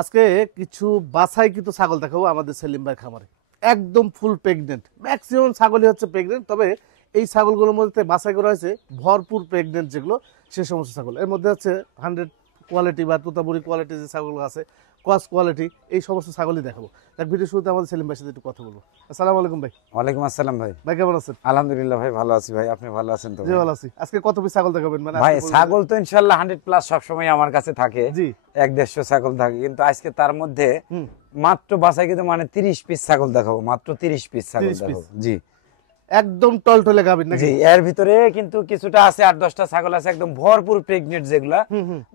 আজকে কিছু বাছাই কিন্তু ছাগল দেখাবো আমাদের সেলিম ভাই খামারে। একদম ফুল প্রেগনেন্ট, ম্যাক্সিমাম ছাগলই হচ্ছে প্রেগনেন্ট। তবে এই ছাগলগুলোর মধ্যে বাছাই করা হয়েছে ভরপুর প্রেগনেন্ট যেগুলো, সে সমস্ত ছাগল। এর মধ্যে হচ্ছে 100 কোয়ালিটি বা তোতাপুরি কোয়ালিটি যে ছাগলগুলো আছে, ক্রস কোয়ালিটি, এই সমস্ত ছাগলই দেখাবো। তার ভিডিও শুরুতে আমাদের সেলিম ভাইয়ের সাথে একটু কথা বলবো। আসসালামু আলাইকুম ভাই। ওয়ালাইকুম আসসালাম ভাই। ভাই কেমন আছেন? আলহামদুলিল্লাহ ভাই, ভালো আছি ভাই। আপনি ভালো আছেন তো? জি ভালো আছি। আজকে কত পিস ছাগল দেখাবেন? মানে ভাই ছাগল তো ইনশাআল্লাহ 100 প্লাস সব সময় আমার কাছে থাকে। জি 1-150 ছাগল থাকে, কিন্তু আজকে তার মধ্যে মাত্র বাছাই কিন্তু মানে 30 পিস ছাগল দেখাবো, মাত্র 30 পিস ছাগল 30 পিস? দেখাবো। জি একদম টলটলে গাবিন নাকি? জি, এর ভিতরে কিন্তু কিছুটা আছে 8-10টা ছাগল আছে একদম ভরপুর প্রেগনেন্ট, যেগুলা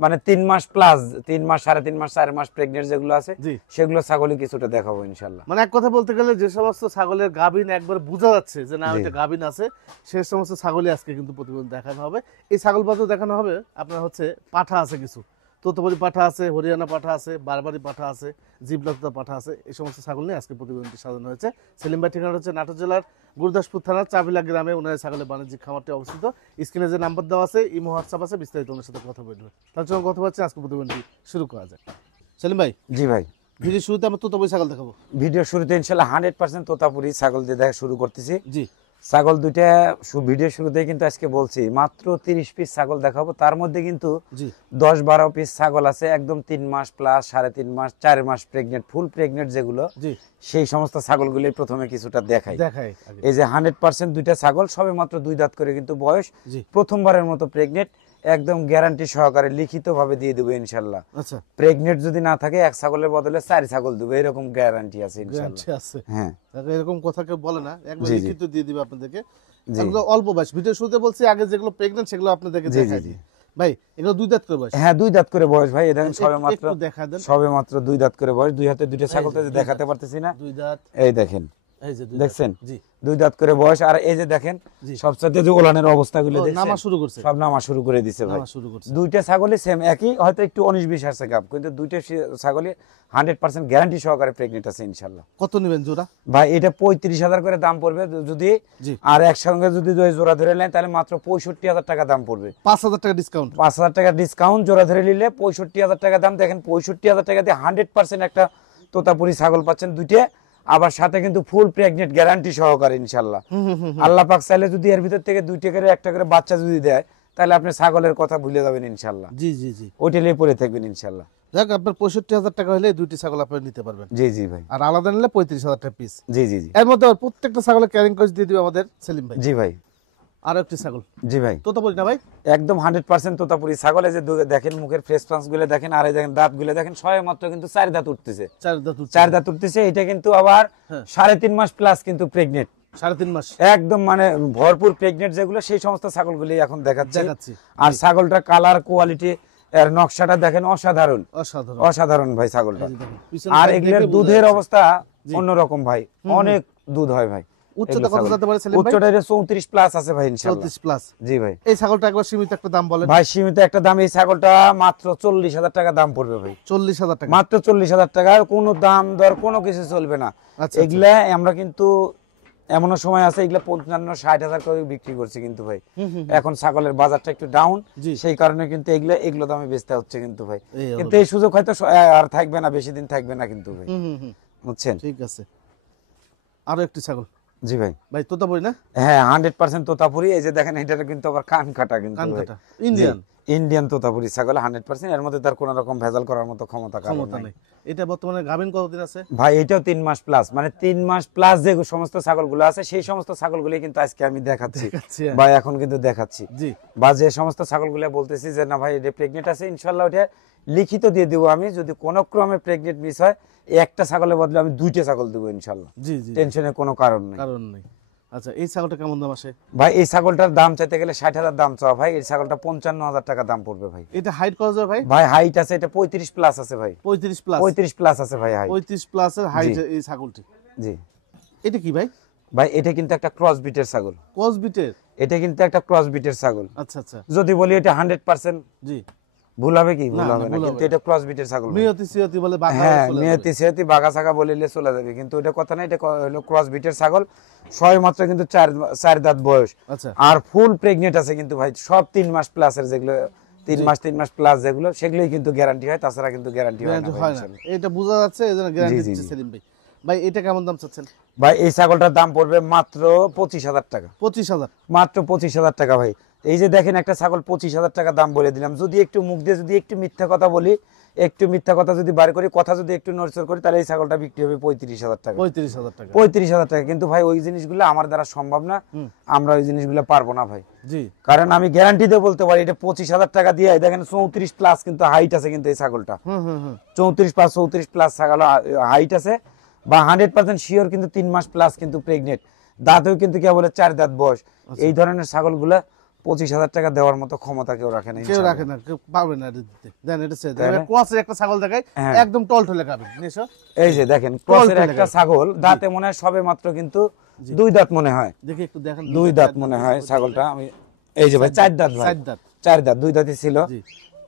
মানে 3 মাস প্লাস, 3 মাস 3.5 মাস 4 মাস প্রেগনেন্ট যেগুলো আছে, জি সেগুলো ছাগলই কিছুটা দেখাবো ইনশাআল্লাহ। মানে এক কথা বলতে গেলে যে সমস্ত ছাগলের গাবিন একবার বোঝা যাচ্ছে যে না ওইটা গাবিন আছে, সেই সমস্ত ছাগলই আজকে কিন্তু প্রতিবেদন দেখানো হবে। এই ছাগল বাদও দেখানো হবে আপনার হচ্ছে পাঠা আছে, কিছু তোতাপুরি পাঠা আছে, হরিয়ানা পাঠা আছে, বারবারি পাঠা আছে, জিবলতা পাঠা আছে। এই সমস্ত ছাগল নিয়ে আজকে প্রতিবেদনটি সাজানো হয়েছে। সেলিম ভাই ঠিকানা হচ্ছে নাটোর জেলার গুরুদাসপুর থানার চাবিলা গ্রামে ওনার ছাগলের বাণিজ্যিক খামারটি অবস্থিত। স্ক্রিনে যে নাম্বার দেওয়া আছে, ইমো হোয়াটসঅ্যাপ আছে, বিস্তারিত ওনার সাথে কথা বলবে। তার জন্য কথা বলছি, আজকে প্রতিবেদনটি শুরু করা যায়। সেলিম ভাই, জি ভাই, ভিডিও শুরুতে আমরা তোতাপুরি ছাগল দেখাবো। ভিডিও শুরুতে ইনশাআল্লাহ 100% তোতাপুরি ছাগল দিয়ে দেখা শুরু করতেছি। জি ছাগল দুইটা ভিডিও শুরুতে কিন্তু আজকে বলছি মাত্র 30 পিস ছাগল দেখাবো। তার মধ্যে কিন্তু 10-12 পিস ছাগল আছে একদম 3 মাস প্লাস, 3.5 মাস, 4 মাস প্রেগনেন্ট, ফুল প্রেগনেন্ট যেগুলো, সেই সমস্ত ছাগলগুলি প্রথমে কিছুটা দেখাই। এই যে 100% দুইটা ছাগল সবে মাত্র 2 দাঁত করে কিন্তু বয়স, প্রথমবারের মতো প্রেগনেন্ট, একদম গ্যারান্টি সহকারে লিখিত ভাবে দিয়ে দেবো ইনশাআল্লাহ। আচ্ছা, প্রেগনেন্ট যদি না থাকে এক ছাগলের বদলে 4 ছাগল দেবো, এরকম গ্যারান্টি আছে ইনশাআল্লাহ। হ্যাঁ, এরকম কথা কেউ বলে না, একবার লিখিত দিয়ে দিবে আপনাদেরকে। অল্প বয়স, ভিডিও শুরুতে বলছি আগে যেগুলো প্রেগনেন্ট সেগুলো আপনাদেরকে দেখাই দিই। ভাই এগুলো 2 দাঁত করে বয়স? হ্যাঁ 2 দাঁত করে বয়স ভাই। দেখেন সবে মাত্র 2 দাঁত করে বয়স। 2 হাতে 2টা ছাগল তো দেখাতে পারতেছি না। 2 দাঁত, এই দেখেন, এই যে দেখছেন 2 দাঁত করে বয়স। আর এই যে দেখেন সবচেয়ে যে ওলানের অবস্থাগুলো দেখছেন, নামা শুরু করছে, সব নামা শুরু করে দিয়েছে ভাই। দুইটা ছাগলই সেম একই, হয়তো একটু 19-20 আছে গাব, কিন্তু দুইটা ছাগলই 100% গ্যারান্টি সহকারে প্রেগনেন্ট আছে ইনশাআল্লাহ। কত নেবেন জোড়া? ভাই এটা 35,000 করে দাম পড়বে যদি, আর একসঙ্গে যদি জোড়া ধরে নেন তাহলে মাত্র 65,000 টাকা দাম পড়বে। 5,000 টাকা ডিসকাউন্ট? 5,000 টাকা ডিসকাউন্ট, জোড়া ধরে নিলে 65,000 টাকা দাম। দেখেন 65,000 টাকা দিয়ে 100% একটা তোতাপুরি ছাগল পাচ্ছেন দুইটা, আবার সাথে কিন্তু ফুল প্রেগনেন্ট গ্যারান্টি সহকারে ইনশাআল্লাহ। আল্লাহ পাক চাইলে যদি এর ভিতর থেকে 2টা করে 1টা করে বাচ্চা যদি দেয়, তাহলে আপনি ছাগলের কথা ভুলে যাবেন ইনশাআল্লাহ। জি জি জি, ওইটাই পরে থাকবেন ইনশাআল্লাহ। দেখ আপনার 65,000 টাকা হলে 2টি ছাগল আপনি নিতে পারবেন। জি জি ভাই। আর আলাদা নিলে 35,000 টাকা পিস। জি জি জি। এর মধ্যে প্রত্যেকটা ছাগলের ক্যারিং কস্ট দিয়ে দিবে আমাদের সেলিম ভাই। জি ভাই। আর একটি ছাগল? জি ভাই। তোতাপুরি না ভাই? একদম 100% তোতাপুরি ছাগল। এই যে দেখেন মুখের ফ্রেশ পাঁচ গুলো দেখেন, আর এই দেখেন দাঁত গুলো দেখেন, সবে মাত্র কিন্তু 4 দাঁত উঠতেছে। 4 দাঁত উঠতেছে। এটা কিন্তু আবার 3.5 মাস প্লাস কিন্তু প্রেগনেন্ট। 3.5 মাস একদম মানে ভরপুর প্রেগনেন্ট যেগুলো, সেই সমস্ত ছাগলগুলি এখন দেখাচ্ছি। আর ছাগলটা কালার কোয়ালিটি, এর নকশাটা দেখেন, অসাধারণ অসাধারণ ভাই ছাগলটা। আর এগুলোর দুধের অবস্থা অন্যরকম ভাই, অনেক দুধ হয় ভাই। উচ্চতা কত যেতে পারে সেলিম ভাই? উচ্চতা 34 প্লাস আছে ভাই ইনশাআল্লাহ। 34 প্লাস? জি ভাই। এই ছাগলটা একবার সীমিত একটা দাম বলেন ভাই। সীমিত একটা দাম, এই ছাগলটা মাত্র 40,000 টাকা দাম পড়বে ভাই। 40,000 টাকা? মাত্র 40,000 টাকা। কোনো দাম দর কোনো কিছু চলবে না। এগুলা আমরা কিন্তু এমনও সময় আছে এগুলা 55-60,000 করে বিক্রি করছি কিন্তু ভাই। এখন ছাগলের বাজারটা একটু ডাউন, সেই কারণে কিন্তু এগুলো দামে বেচতে হচ্ছে কিন্তু ভাই। কিন্তু এই সুযোগ হয়তো আর থাকবে না, বেশি দিন থাকবে না কিন্তু ভাই, বুঝছেন? ঠিক আছে। আরো একটি ছাগল? জি ভাই। ভাই তোতাপুরি না? হ্যাঁ 100% তোতাপুরি। এই যে দেখেন এটা কিন্তু আবার কান কাটা, কিন্তু ইন্ডিয়ান তোতাপুরি ছাগল 100%। এর মধ্যে তার কোনো রকম ভেজাল করার মতো ক্ষমতা নেই। এটা বর্তমানে গাভিন কতদিন আছে ভাই? এটাও 3 মাস প্লাস, মানে 3 মাস প্লাস যে সমস্ত ছাগলগুলো আছে, সেই সমস্ত ছাগলগুলি কিন্তু আজকে আমি দেখাচ্ছি ভাই, এখন কিন্তু দেখাচ্ছি। বা যে সমস্ত ছাগলগুলো বলতেছি যে না ভাই এটা প্রেগনেন্ট আছে, ইনশাআল্লাহ ওটা লিখিত দিয়ে দেবো আমি। যদি কোনো ক্রমে প্রেগনেন্ট মিস হয়, একটা ছাগলের বদলে আমি 2টা ছাগল দেবো ইনশাআল্লাহ। জি জি, টেনশনের কোনো কারণ নেই। আচ্ছা, এই ছাগলটা কেমন দাম আসে ভাই? এই ছাগলটার দাম চাইতে গেলে 60,000 দাম চাওয়া ভাই। এই ছাগলটা 55,000 টাকা দাম পড়বে ভাই। এটা হাইট কত যাবে ভাই? ভাই হাইট আছে এটা 35 প্লাস আছে ভাই। 35 প্লাস আছে ভাই হাইট। 35 প্লাসের হাইট এই ছাগলটি। জি। এটা কি ভাই? ভাই এটা কিন্তু একটা ক্রস বিটের ছাগল। ক্রস বিটের? এটা কিন্তু একটা ক্রস বিটের ছাগল। আচ্ছা আচ্ছা। যদি বলি এটা 100%, জি, ভুল হবে কি? ভুল হবে না, কিন্তু এটা ক্রস বিটের ছাগল। মিয়তি সিয়তি বলে বাঘা, হ্যাঁ মিয়তি সিয়তি বাঘা ছাগা বলিলে চলে যাবে, কিন্তু এটা কথা না। এটা হলো ক্রস বিটের ছাগল, সবে মাত্র কিন্তু 4 দাঁত বয়স। আচ্ছা। আর ফুল প্রেগনেন্ট আছে কিন্তু ভাই, সব 3 মাস প্লাসের যেগুলো 3 মাস প্লাস যেগুলো সেগুলোই কিন্তু গ্যারান্টি হয়, তাছাড়া কিন্তু গ্যারান্টি হয় না গ্যারান্টি ভাই, হয় না, ইনশাআল্লাহ। এটা বোঝা যাচ্ছে, এজন্য গ্যারান্টি জি, জি, দিচ্ছে জি। সেলিম ভাই। ভাই এটা কেমন দাম চাচ্ছেন? ভাই এই ছাগলটার দাম পড়বে মাত্র 25,000 টাকা, 25,000। মাত্র 25,000 টাকা ভাই। এই যে দেখেন একটা ছাগল 25,000 টাকা দাম বলে দিলাম, যদি একটু মুখ দিয়ে যদি একটু মিথ্যা কথা বলি, একটু মিথ্যা কথা যদি বার করি, কথা যদি একটু নড়চড় করি, তাহলে এই ছাগলটা বিক্রি হবে 35,000 টাকা। 35,000 টাকা। 35,000 টাকা, কিন্তু ভাই ওই জিনিসগুলো আমার দ্বারা সম্ভব না, আমরা ওই জিনিসগুলো পারবো না ভাই। জি। কারণ আমি গ্যারান্টি দিয়ে বলতে পারি, এটা 25,000 টাকা দিয়ে দেখেন 34 প্লাস কিন্তু হাইট আছে কিন্তু এই ছাগলটা, 34 প্লাস ছাগল হাইট আছে, বা 100% শিওর কিন্তু 3 মাস প্লাস কিন্তু প্রেগনেন্ট, দাঁতেও কিন্তু কে বলে 4 দাঁত বয়স। এই ধরনের ছাগলগুলা 25,000 টাকা দেওয়ার মতো ক্ষমতা কেউ রাখে না, কেউ রাখে না, কেউ পারবে না এটা দিতে। দেন এটা ছেড়ে দেন। তাই না? এবার ক্রসের একটা ছাগল দেখাই, হ্যাঁ। একদম টলটলে খাবে নিশো। এই যে দেখেন ক্রসের টলটলে একটা গাবে। ছাগল, দাঁতে মনে হয় সবে মাত্র কিন্তু 2 দাঁত মনে হয়, দেখি একটু দেখেন। 2 দাঁত মনে হয় ছাগলটা। আমি এই যে ভাই 4 দাঁত ভাই, 4 দাঁত। 4 দাঁত, 2 দাঁতই ছিল। জি।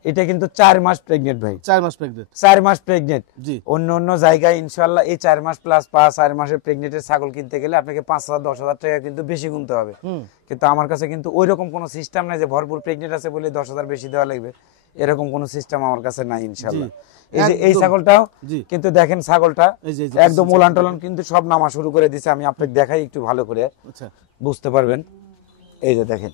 এটা কিন্তু 4 মাস প্রেগনেন্ট ভাই, 4 মাস প্রেগনেন্ট। 4 মাস প্রেগনেন্ট। জি। অন্য অন্য জায়গায় ইনশাআল্লাহ এই 4 মাস প্লাস 4 মাসের প্রেগনেন্টের ছাগল কিনতে গেলে আপনাকে 5,000 10,000 টাকা কিন্তু বেশি গুনতে হবে, কিন্তু আমার কাছে কিন্তু ওই রকম কোনো সিস্টেম নাই যে ভরপুর প্রেগনেন্ট আছে বলে 10,000 বেশি দেওয়া লাগবে, এরকম কোনো সিস্টেম আমার কাছে নাই ইনশাআল্লাহ। এই যে এই একদম। ছাগলটাও জি। কিন্তু দেখেন ছাগলটা এই যে একদম উলান টলান কিন্তু সব নামা শুরু করে দিছে, আমি আপনাকে দেখাই একটু ভালো করে আচ্ছা। বুঝতে পারবেন। এই যে দেখেন,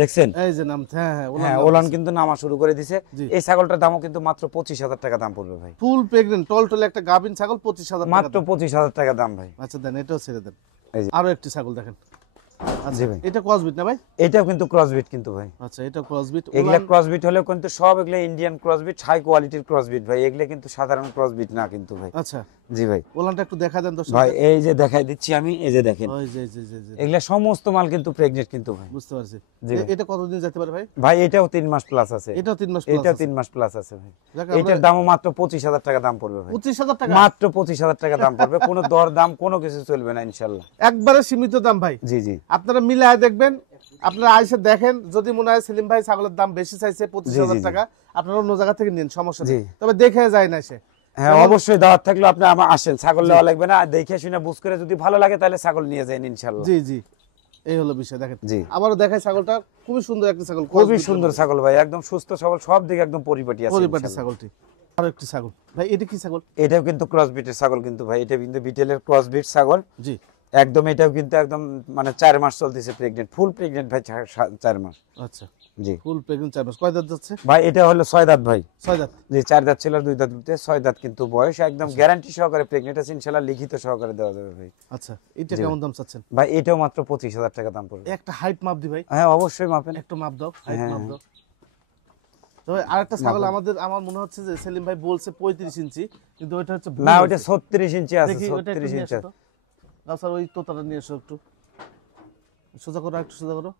দেখছেন? এই যে নাম, হ্যাঁ হ্যাঁ, হ্যাঁ, ওলান কিন্তু নামা শুরু করে দিছে। জি। এই ছাগলটার দামও কিন্তু মাত্র 25,000 টাকা দাম পড়বে ভাই, ফুল প্রেগনেন্ট টলটলে একটা গাভিন ছাগল, 25,000 টাকা মাত্র দাম। 25,000 টাকা দাম ভাই। আচ্ছা দেন, এটাও ছেড়ে দেন। এই যে আরো একটি ছাগল দেখেন। আচ্ছা জি ভাই। এটা ক্রসবিট না ভাই? এটাও কিন্তু ক্রসবিট কিন্তু ভাই, আচ্ছা এটা ক্রসবিট। এগুলা ক্রসবিট হলেও কিন্তু সব এগুলা ইন্ডিয়ান ক্রসবিট, হাই কোয়ালিটির ক্রসবিট ভাই, এগুলা কিন্তু সাধারণ ক্রসবিট না কিন্তু ভাই। আচ্ছা জি ভাই। ওলানটা একটু দেখা দেন দর্শক ভাই এই যে দেখাই দিচ্ছি আমি, এই যে দেখেন ওই যে জি জি জি, এগুলা সমস্ত মাল কিন্তু প্রেগনেন্ট কিন্তু ভাই। বুঝতে পারছি। জি ভাই। এটা কতদিন যেতে পারে ভাই? ভাই এটাও 3 মাস প্লাস আছে, এটাও 3 মাস প্লাস এটাও আছে। 3 মাস প্লাস আছে ভাই। যাক, এটার দামও মাত্র 25,000 টাকা দাম পড়বে ভাই, 25,000 টাকা মাত্র 25,000 টাকা দাম পড়বে, কোনো দর দাম কোনো কিছু চলবে না ইনশাআল্লাহ। একবারে সীমিত দাম ভাই। জি জি আপনারা মিলায় দেখবেন, আপনারা আইসে দেখেন, যদি মনে হয় সেলিম ভাই ছাগলের দাম বেশি চাইছে 25,000 জি। টাকা, আপনারা অন্য জায়গা থেকে নিন, সমস্যা নেই, জি। তবে দেখে যায় না সে। হ্যাঁ অবশ্যই, দাওয়াত থাকলে আপনি আমার আসেন, ছাগল নেওয়া লাগবে না, দেখে শুনে বুঝ করে যদি ভালো লাগে তাহলে ছাগল নিয়ে যান ইনশাআল্লাহ। জি জি, এই হলো বিষয়। দেখেন জি। আবারও দেখাই, ছাগলটা খুবই সুন্দর একটা ছাগল, খুবই সুন্দর ছাগল ভাই, একদম সুস্থ সবল, সব দিকে একদম পরিপাটি আছে পরিপাটি ইনশাআল্লাহ। ছাগলটি। আরো একটি ছাগল ভাই, এটা কি ছাগল? এটাও কিন্তু ক্রসবিটের ছাগল কিন্তু ভাই, এটা কিন্তু বিটেলের ক্রসবিট ছাগল জি। একদম, এটাও কিন্তু একদম মানে 4 মাস চলতেছে প্রেগনেন্ট, ফুল প্রেগনেন্ট ভাই, 4 মাস। আচ্ছা জি ফুল প্রেগনেন্ট 4 মাস। কয় দাঁত যাচ্ছে? ভাই এটা হলো 6 দাঁত ভাই। 6 দাঁত। জি, 4 দাঁত ছিল, 2 দাঁত উঠতে 6 দাঁত কিন্তু বয়স, একদম গ্যারান্টি সহকারে প্রেগনেন্ট আছে ইনশাআল্লাহ, লিখিত সহকারে দেওয়া যাবে ভাই। আচ্ছা এটা কেমন দাম চাচ্ছেন? ভাই এটাও মাত্র 25,000 টাকা দাম পড়বে। একটা হাইট মাপ দি ভাই, হ্যাঁ অবশ্যই মাপেন। একটু মাপ দাও, হাইট হ্যাঁ, মাপ দাও। তবে আরেকটা ছাগল আমার মনে হচ্ছে যে সেলিম ভাই বলছে 35 ইঞ্চি, কিন্তু ওইটা হচ্ছে ভুল না, হয়েছে। ওটা 36 ইঞ্চি আছে, দেখি ওইটা একটু 36 নিয়ে ইঞ্চি আসো তো। দাও স্যার, ওই তোতাটা নিয়ে এসো একটু, সোজা করো, একটু সোজা করো।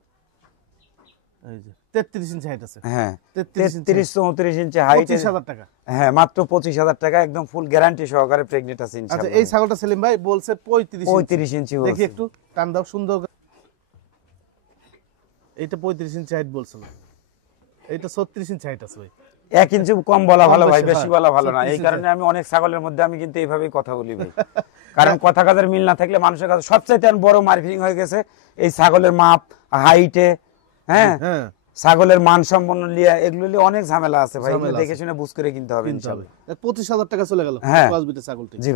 এই যে 33 ইঞ্চি হাইট আছে। হ্যাঁ 33 ইঞ্চি 33 34 ইঞ্চি হাইট। 25,000 টাকা। হ্যাঁ মাত্র 25,000 টাকা, একদম ফুল গ্যারান্টি সহকারে প্রেগনেন্ট আছে আচ্ছা ইনশাআল্লাহ। এই ছাগলটা সেলিম ভাই বলছে 35 35 ইঞ্চি দেখি বলছে। একটু টান দাও সুন্দর করে। এইটা 35 ইঞ্চি হাইট বলছিল, এইটা 36 ইঞ্চি হাইট আছে ভাই। 1 ইঞ্চি কম বলা ভালো ভাই, বেশি, বেশি হ্যাঁ। বলা ভালো না। 36 এই কারণে আমি অনেক ছাগলের মধ্যে আমি কিন্তু এইভাবেই কথা বলি ভাই, কারণ কথা কাজের মিল না থাকলে মানুষের কাছে সবচাইতে বড় মার্কেটিং হয়ে গেছে এই ছাগলের মাপ, হাইটে, হ্যাঁ হ্যাঁ ছাগলের মান সম্পন্ন লিয়া, এগুলো নিয়ে অনেক ঝামেলা আছে ভাই, এগুলো ঝামেলা দেখে শুনে বুঝ করে কিনতে হবে কিনতে হবে। ইনশাআল্লাহ। 25,000 টাকা চলে গেল হ্যাঁ। ক্রসবিটের ছাগলটি। জি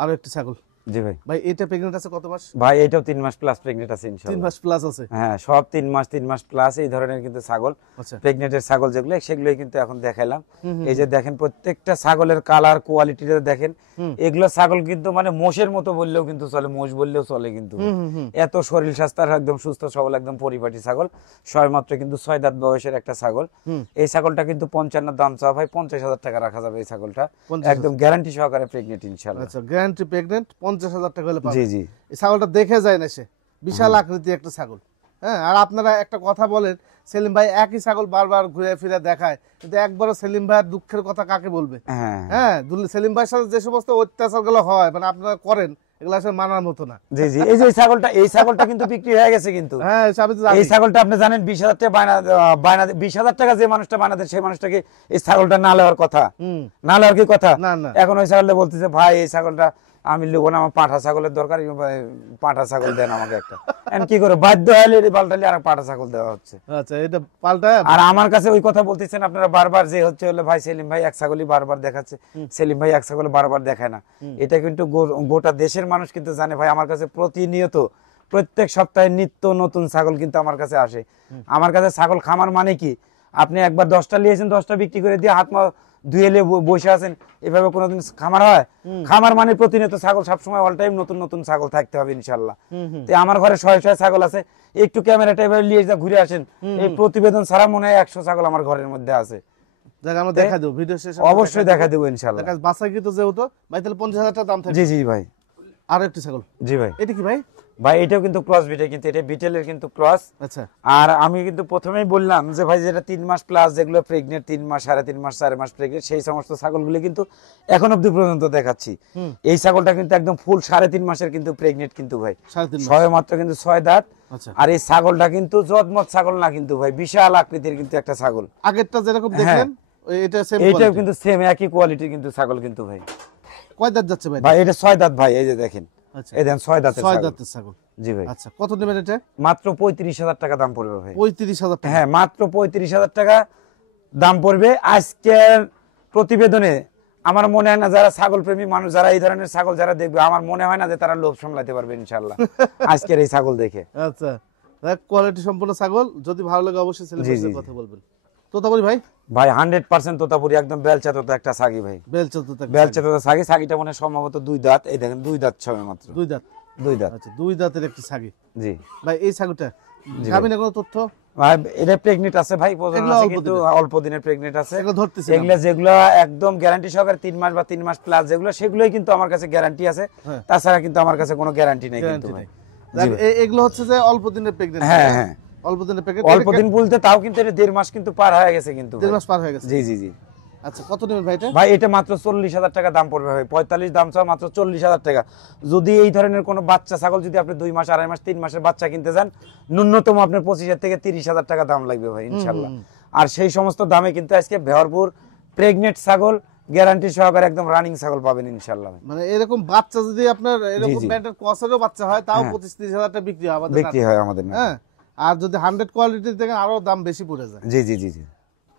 আরো একটি ছাগল জি ভাই। ভাই, এটা প্রেগনেন্ট আছে কত মাস? ভাই এটাও 3 মাস প্লাস প্রেগনেন্ট আছে 3 ইনশাআল্লাহ। মাস প্লাস আছে। হ্যাঁ সব 3 মাস প্লাস এই ধরনের কিন্তু ছাগল, আচ্ছা প্রেগনেন্টের ছাগল যেগুলো সেগুলোই কিন্তু এখন দেখাইলাম। এই যে দেখেন প্রত্যেকটা ছাগলের কালার কোয়ালিটিটা দেখেন, এগুলো ছাগল কিন্তু মানে মোষের মতো বললেও কিন্তু চলে, মোষ বললেও চলে কিন্তু ভাই। এত শরীর স্বাস্থ্য একদম সুস্থ সবল, একদম পরিপাটি ছাগল, সবেমাত্র কিন্তু 6 দাঁত বয়সের একটা ছাগল। এই ছাগলটা কিন্তু 55 দাম চাওয়া ভাই, 50,000 টাকা রাখা যাবে এই ছাগলটা, 50,000 একদম গ্যারান্টি সহকারে প্রেগনেন্ট ইনশাআল্লাহ। আচ্ছা গ্যারান্টি প্রেগনেন্ট, 50,000 টাকা হলে পাবে। জি জি এই ছাগলটা দেখে যায় না সে, বিশাল আকৃতি একটা ছাগল। হ্যাঁ, আর আপনারা একটা কথা বলেন সেলিম ভাই একই ছাগল বারবার ঘুরে ফিরে দেখায়, কিন্তু একবারও সেলিম ভাইয়ের দুঃখের কথা কাকে বলবে? হ্যাঁ হ্যাঁ, সেলিম ভাইয়ের সাথে যে সমস্ত অত্যাচার গুলো হয়, মানে আপনারা করেন, এগুলো আসলে মানার মতো না। জি জি এই যে এই ছাগলটা কিন্তু বিক্রি হয়ে গেছে কিন্তু। হ্যাঁ আমি তো জানি। এই ছাগলটা আপনি জানেন 20,000 টাকা বায়না 20,000 টাকা যে মানুষটা বানাতে, সেই মানুষটাকে এই ছাগলটা না নেওয়ার কথা, না নেওয়ার কি কথা। না না এখন ওই ছাগলটা বলতেছে ভাই এই ছাগলটা আমি নেবো না, আমার পাঁঠা ছাগলের দরকার, পাঁঠা ছাগল দেন আমাকে একটা। এখন কি করে বাধ্য হলে পাল্টালে আর পাঁঠা ছাগল দেওয়া হচ্ছে। আচ্ছা, এটা পাল্টা। আর আমার কাছে ওই কথা বলতেছেন আপনারা বারবার, যে হচ্ছে হলো ভাই সেলিম ভাই এক ছাগলই বারবার দেখাচ্ছে, সেলিম ভাই এক ছাগল বারবার দেখায় না। এটা কিন্তু গোটা দেশের মানুষ কিন্তু জানে ভাই, আমার কাছে প্রতিনিয়ত প্রত্যেক সপ্তাহে নিত্য নতুন ছাগল কিন্তু আমার কাছে আসে। আমার কাছে ছাগল খামার মানে কি, আপনি একবার 10টা নিয়েছেন 10টা বিক্রি করে দিয়ে হাত ধুয়ে বসে আছেন, এভাবে কোনোদিন খামার হয়? খামার মানে প্রতিনিয়ত ছাগল, সবসময় অল টাইম নতুন নতুন ছাগল থাকতে হবে ইনশাল্লাহ। তো আমার ঘরে 100 ছাগল আছে, একটু ক্যামেরাটা এভাবে নিয়ে যা ঘুরে আসেন, এই প্রতিবেদন ছাড়া মনে হয় 100 ছাগল আমার ঘরের মধ্যে আছে। আমরা দেখা দেব ভিডিও শেষে, অবশ্যই দেখা দেবো ইনশাল্লাহ। বাসাইকৃত যেহেতু ভাই, তাহলে 50,000 টাকা দাম থাকবে। জি জি ভাই। আর একটি ছাগল, জি ভাই। এটা কি ভাই? ভাই এটাও কিন্তু ক্রস বিটের, কিন্তু এটা বিটেলের কিন্তু ক্রস। আচ্ছা। আর আমি কিন্তু প্রথমেই বললাম যে ভাই, যেটা 3 মাস প্লাস, যেগুলো প্রেগনেন্ট 3 মাস, 3.5 মাস, 4 মাস প্রেগনেন্ট, সেই সমস্ত ছাগলগুলো কিন্তু এখন অবধি পর্যন্ত দেখাচ্ছি। এই ছাগলটা কিন্তু একদম ফুল 3.5 মাসের কিন্তু প্রেগনেন্ট কিন্তু ভাই, 3.5 মাস, ছয় মাত্র কিন্তু 6 দাঁত। আচ্ছা। আর এই ছাগলটা কিন্তু জদমত ছাগল না কিন্তু ভাই, বিশাল আকৃতির কিন্তু একটা ছাগল। আগেরটা যেরকম দেখলেন এটা সেম, এইটাও কিন্তু সেম একই কোয়ালিটির কিন্তু ছাগল কিন্তু ভাই। কয় দাঁত যাচ্ছে ভাই? ভাই এটা 6 দাঁত ভাই, এই যে দেখেন। আচ্ছা, এই দেখেন 6 দাঁতের 6 ছাগল। দাঁতের ছাগল। জি ভাই। আচ্ছা, কত নেবেন এটা? মাত্র 35,000 টাকা দাম পড়বে ভাই। 35,000 টাকা? হ্যাঁ, মাত্র 35,000 টাকা দাম পড়বে আজকের প্রতিবেদনে। আমার মনে হয় না যারা ছাগল প্রেমী মানুষ, যারা এই ধরনের ছাগল যারা দেখবে, আমার মনে হয় না যে তারা লোভ সামলাতে পারবে ইনশাআল্লাহ আজকের এই ছাগল দেখে। আচ্ছা, কোয়ালিটি সম্পন্ন ছাগল, যদি ভালো লাগে অবশ্যই ছেলের সাথে কথা বলবেন। তোতাপুরি ভাই? ভাই 100% তোতাপুরি, একদম বেলচা তোতা একটা ছাগি ভাই। বেলচা তোতা, বেলচা তোতা ছাগি। ছাগিটা মনে হয় সম্ভবত 2 দাঁত। এই দেখেন 2 দাঁত ছবে মাত্র। 2 দাঁত? 2 দাঁত। আচ্ছা, 2 দাঁতের একটি ছাগি। জি ভাই, এই ছাগলটা গাবিনে কোনো তথ্য? ভাই এটা প্রেগনেন্ট আছে ভাই, প্রজনন আছে, কিন্তু অল্প দিনের প্রেগনেন্ট আছে। এগুলো ধরতেছি, এগুলা যেগুলো একদম গ্যারান্টি সহকারে 3 মাস বা 3 মাস প্লাস যেগুলো, সেগুলোই কিন্তু আমার কাছে গ্যারান্টি আছে। তাছাড়া কিন্তু আমার কাছে কোনো গ্যারান্টি নেই কিন্তু ভাই। এগুলো হচ্ছে যে অল্প দিনের প্রেগনেন্ট। হ্যাঁ হ্যাঁ, অল্প দিনের প্রেগনেন্ট। অল্প দিন বলতে তাও কিন্তু এটা 1.5 মাস কিন্তু পার হয়ে গেছে কিন্তু। 1.5 মাস পার হয়ে গেছে? জি জি জি। আচ্ছা, কত নেবেন ভাই এটা? ভাই এটা মাত্র 40,000 টাকা দাম পড়বে ভাই। 45 দাম চাও, মাত্র 40,000 টাকা। যদি এই ধরনের কোনো বাচ্চা ছাগল যদি আপনি 2 মাস, 2.5 মাস, 3 মাসের বাচ্চা কিনতে যান, ন্যূনতম আপনার 25,000 থেকে 30,000 টাকা দাম লাগবে ভাই ইনশাল্লাহ। আর সেই সমস্ত দামে কিন্তু আজকে ভরপুর প্রেগনেন্ট ছাগল, গ্যারান্টি সহকারে একদম রানিং ছাগল পাবেন ইনশাল্লাহ। মানে এরকম বাচ্চা যদি আপনার এরকম ব্যান্ডের ক্রসেরও বাচ্চা হয়, তাও 25-30,000 টাকা বিক্রি হয় আমাদের। বিক্রি হয় আমাদের না। হ্যাঁ, আর যদি 100 কোয়ালিটির দেখেন আরো দাম বেশি পড়ে যায়। জি জি জি জি।